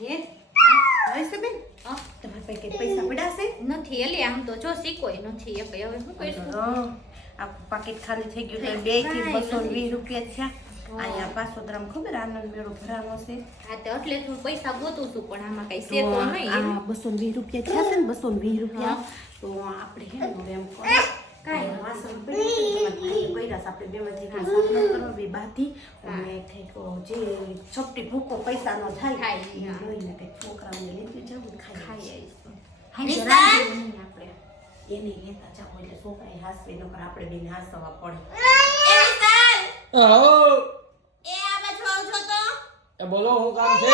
હે હશે બેન તમારા પાસે કઈ પૈસા પડ્યા છે નથી એલી આમ તો જો શીકોય નથી એક હવે શું કરીશું આ પાકેટ ખાલી થઈ ગયું તો 2 થી 220 રૂપિયા થયા અહીંયા પાસોદરામ ખબર આનંદ મેળો ભરાનો છે હા તો એટલે હું પૈસા ગોતું છું પણ આમાં કઈ છે તો નહીં આ 220 રૂપિયા થયા છે ને 220 રૂપિયા તો આપણે હે ને એમ કરો કાઈ વાસણ પડ્યા આપણે બેમાંથી સાફ કરો બે બાથી અને કંઈક જે છપટી ભૂકો પૈસા નો થાય જોઈને કંઈક છોકરાઓને લઈ જવું ખાઈ આવીશું આપણે એને લેતા જાવ એટલે છોકરાએ હાસવે નકર આપણે બેને હાસવા પડે એ આ બાજુ આવજો તો એ બોલો હું કામ છે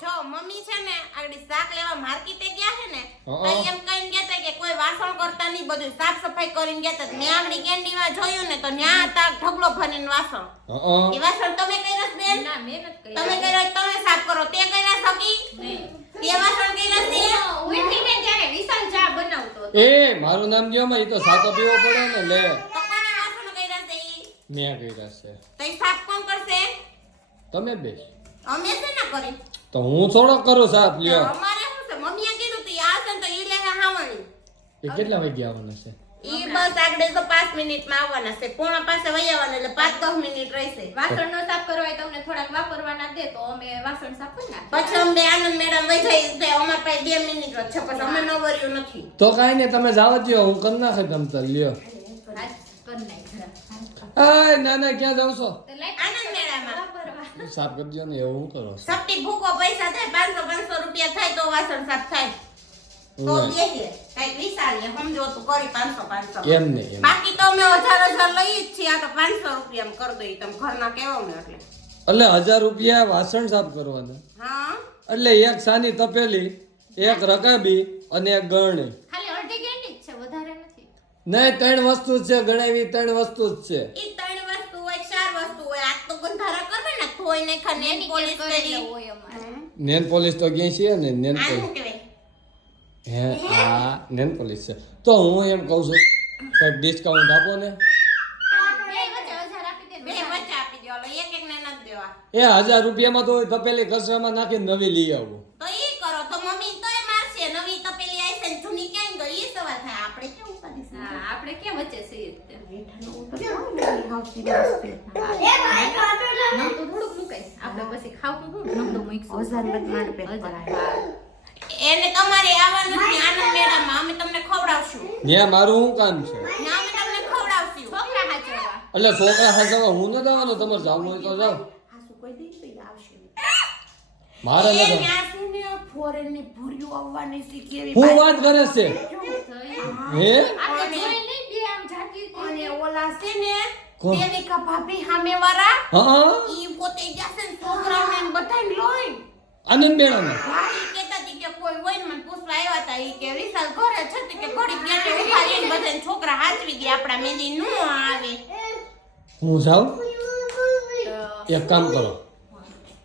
જો મમ્મી છે ને આગળ શાક લેવા માર્કેટે ગયા છે ને તો એમ કહીને ગયા તા કે કોઈ વાસણ કરતા નહીં બધું સાફ સફાઈ કરીને ગયા તા ન્યા આગળ કેન્ડીમાં જોયું ને તો ન્યા હતા ઢગલો ભરીને વાસણ એ વાસણ તમે કર્યા છે બેન ના મેં નથી તમે કર્યા તમે સાફ કરો તે કર્યા સકી નહીં તે વાસણ કર્યા છે ઉઠીને ત્યારે વિશાલ ચા બનાવતો હતો. એ મારું નામ જો માં ઈ તો સાતો પીવો પડે ને લે તો કોના વાસણ કર્યા છે ઈ મેં કર્યા છે તો ઈ સાફ કોણ કરશે તમે બે અમે છે ના કરી તો હું થોડો કરું સાહેબ લ્યો અમારે શું છે મમ્મીએ કીધું તું આ છે ને તો ઈ લે હાવણી એ કેટલા વાગે આવવાના છે ઈ બસ આગળ તો 5 મિનિટમાં આવવાના છે પોણા પાસે વહી આવવાના એટલે 5-10 મિનિટ રહેશે વાસણ નો સાફ કરવા હોય તમને થોડાક વાપરવાના દે તો અમે વાસણ સાફ કરી નાખીએ. પછી અમે આનંદ મેડમ વહી જાય તો અમાર પાસે 2 મિનિટ જ છે પછી અમે ન વર્યું નથી તો કાઈ ને તમે જાવ જ હું કરી નાખે તમ તાર લ્યો હા, કરી નાખ જરા. એ ના ના ક્યાં જાવ છો તો લાઈ આનંદ મેળામાં વાપરવા. સાફ કરજો ને એવું હું કરો છો સપટી ભૂકો પૈસા થાય 500 રૂપિયા થાય તો વાસણ સાફ થાય તો બેહીએ કઈક વિચારીએ સમજો તું કરી 500 એમ ને એમ બાકી તો અમે 1000 લઈ જ છીએ આ તો 500 રૂપિયામાં કરી દઈ તમે ઘરના કેવો ને એટલે એટલે 1000 રૂપિયા વાસણ સાફ કરવાના હા એટલે એક સાની તપેલી એક રકાબી અને એક ગરણી ખાલી અડધી કેન્ડી જ છે વધારે નથી. નહીં 3 વસ્તુ જ છે ગણાવી 3 વસ્તુ જ છે ઈ 3 વસ્તુ હોય 4 વસ્તુ હોય આ તો ગંધારા કરવે ને થોઈ ને ખને પોલીસ કરી હોય અમારે. નેન પોલીસ તો ક્યાંય છે ને નેન આ પોલીસ શું કહેવાય હે આ નેન પોલીસ છે તો હું એમ કહું છું કંઈક ડિસ્કાઉન્ટ આપો ને બે વચ્ચે 1000 આપી દે. બે વચ્ચે આપી દો એટલે એક ને નથી દેવા એ 1000 રૂપિયામાં તો તપેલી કચરામાં નાખીને નવી લઈ આવું તો ઈ કરો તો મમ્મી તોય મારશે નવી તપેલી આવી છે ને જૂની ક્યાં ગઈ ઈ સવાલ થાય આપણે કેવું કરીશું હા, આપણે ક્યાં વચ્ચે છીએ તે? નમતું થોડુંક મુકાઈશ. આપણે પછી ખાવું શું નમતું મૂકીશું. 1000 મારે પે એને તમારે આવવાનું છે આનંદ મેળામાં અમે તમને ખવડાવશું ત્યાં મારું શું કામ છે ત્યાં અમે તમને ખવડાવશું છોકરા હાચવવા. એટલે છોકરા હાચવવા હું ન જવાનો તમારે જવું હોય તો જાઓ હાસુ કોઈ દઈ તો ઈ આવશે મારે એ નથી ત્યાં છે ને ફોરેન ની ભૂરીઓ આવવાની છે કેવી હું વાત કરે છે હે આપણે જોઈ નહીં બે આમ જાતી હતી. અને ઓલા છે ને કોણ? દેવિકા ભાભી સામેવાળા હા ઈ પોતે જશે ને છોકરાઓને ને બધાને લોઈ આનંદ મેળામાં ભાઈ કહેતા હતી કે કોઈ હોય ને મને પૂછવા આવ્યા હતા ઈ કે વિશાલ ઘરે છે તે કે ઘડી ગેટે ઉભા રહીને બધાને છોકરા હાચવી ગયા આપણા મેદી નો આવે હું જાઉં એક કામ કરો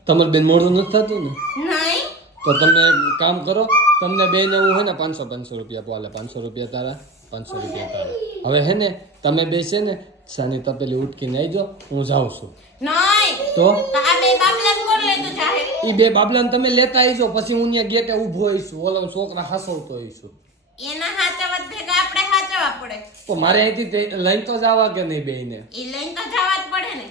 તમારે બેન મોડું નથી થતું ને નહીં તો તમે એક કામ કરો તમને બેને હું હે ને 500 રૂપિયા પાલે 500 રૂપિયા તારા 500 રૂપિયા તારા હવે હે ને તમે બે છે ને સાની તપેલી ઉટકીને આવજો હું જાઉં છું નહીં તો આ બે બાબલા કોણ લેતો જાહે ઈ બે બાબલાને તમે લેતા આવજો પછી હું ત્યાં ગેટે ઊભો હોઈશું ઓલો છોકરા હાસવતો હોઈશું એના હાચવત ભેગા આપણે હાચવા પડે તો મારે અહીંથી લઈને તો જવા કે નહીં બેને ઈ લઈને તો જવા જ પડે ને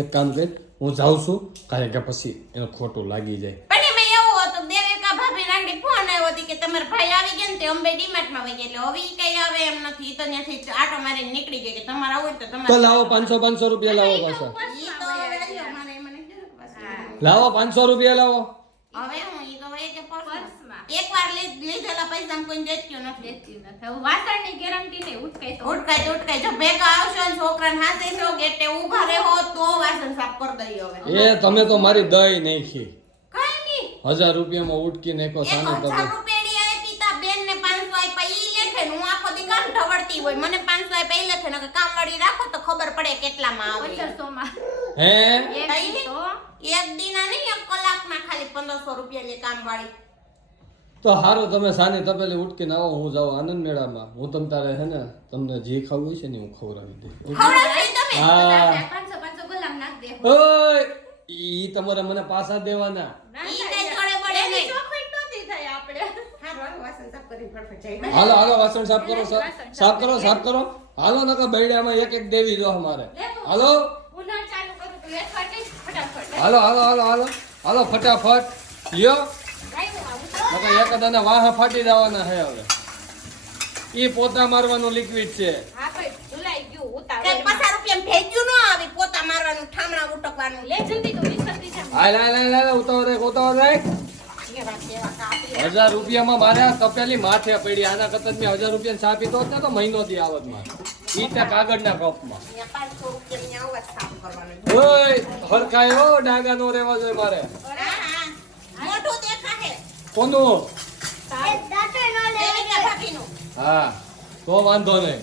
એક કામ કર હું જાઉં છું કારણ કે પછી એનું ખોટું લાગી જાય પણ એમાં એવું હતું દેવિકા ભાભી નાંગડી ફોન આવ્યો હતી કે તમારા ભાઈ આવી ગયા ને તે અંબે ડીમાર્ટમાં વહી ગયા એટલે હવે ઈ કઈ આવે એમ નથી ઈ તો ત્યાંથી આટો મારીને નીકળી ગઈ કે તમારે આવું હોય તો તો તમારે લાવો 500 રૂપિયા લાવો પાછા ઈ તો હવે અમારે મને કીધું કે પાછું. લાવો 500 રૂપિયા લાવો હવે હું ઈ તો વહી કે પર્સમાં એકવાર લીધેલા પૈસા કોઈ દેખ્યો નથી દેતી નથી. હવે વાસણની ગેરંટી નહીં ઉઠકાય તો ઉઠકાય જો ભેગા આવશો ને છોકરાને હાથેશો ગેટે ઊભા રહો તો વાસણ સાફ કરી દઈએ હવે એ તમે તો મારી દઈ નાખી કઈ નહીં 1000 રૂપિયામાં ઉટકી નાખો એક સાની 1000 તમે રૂપિયા આપી તા બેન ને 500 આપ્યા ઈ લેખે ને હું આખો દી કામ ઢવડતી હોય મને 500 આપ્યા ઈ લેખે ને કામ વાળી રાખો તો ખબર પડે કેટલામાં આવે 1500 માં હે એક દી તો એક દિના નહીં એક કલાકના ખાલી 1500 રૂપિયા લે કામ વાળી તો હારું તમે સાની તપેલી ઉટકીને આવો હું જાઉં આનંદ મેળામાં હું તમ તારે હે ને તમને જે ખાવું હોય છે ને હું ખવડાવી દઉં ખવડાવશો તમે હા 500 ગુલામ નાખ દે. ઓય ઈ તમારે મને પાછા દેવાના ઈ કઈ જોડે પડે વાસણ સાફ કરીને ફટફટ જઈ હાલો હાલો વાસણ સાફ કરો સાફ કરો હાલો નકર બૈડામાં એક એક દેવી જો અમારે હાલો ઉનાળ ચાલુ કરું તો એક વાર કઈ ફટાફટ હાલો હાલો હાલો હાલો હાલો ફટાફટ લ્યો લાવ્યું આવું નકર એક દાના વાહ ફાટી જવાના છે હવે ઈ પોતા મારવાનું લિક્વિડ છે હા ભાઈ ભૂલાઈ ગયું ઉતાર કઈ 50 રૂપિયા ભેગ્યું ન આવી પોતા મારવાનું ઠામણા ઉટકવાનું લે જલ્દી તો વિસરતી જા હાલ હાલ હાલ હાલ ઉતાવળ રાખ કેવા કેવા કાપી 1000 રૂપિયામાં મારે આ તપેલી માથે પડી આના કરતા મેં 1000 રૂપિયા ચા પીતો હોત ને તો મહિનો દી આવત માં ઈ તે કાગળના કપમાં અહીંયા 500 રૂપિયા આવા સાફ કરવાનું ઓય હરખાયો ડાગા નો રેવા જોઈએ મારે હા મોટું દેખાશે કોનું દેવીના ભાભીનું હા તો વાંધો નહીં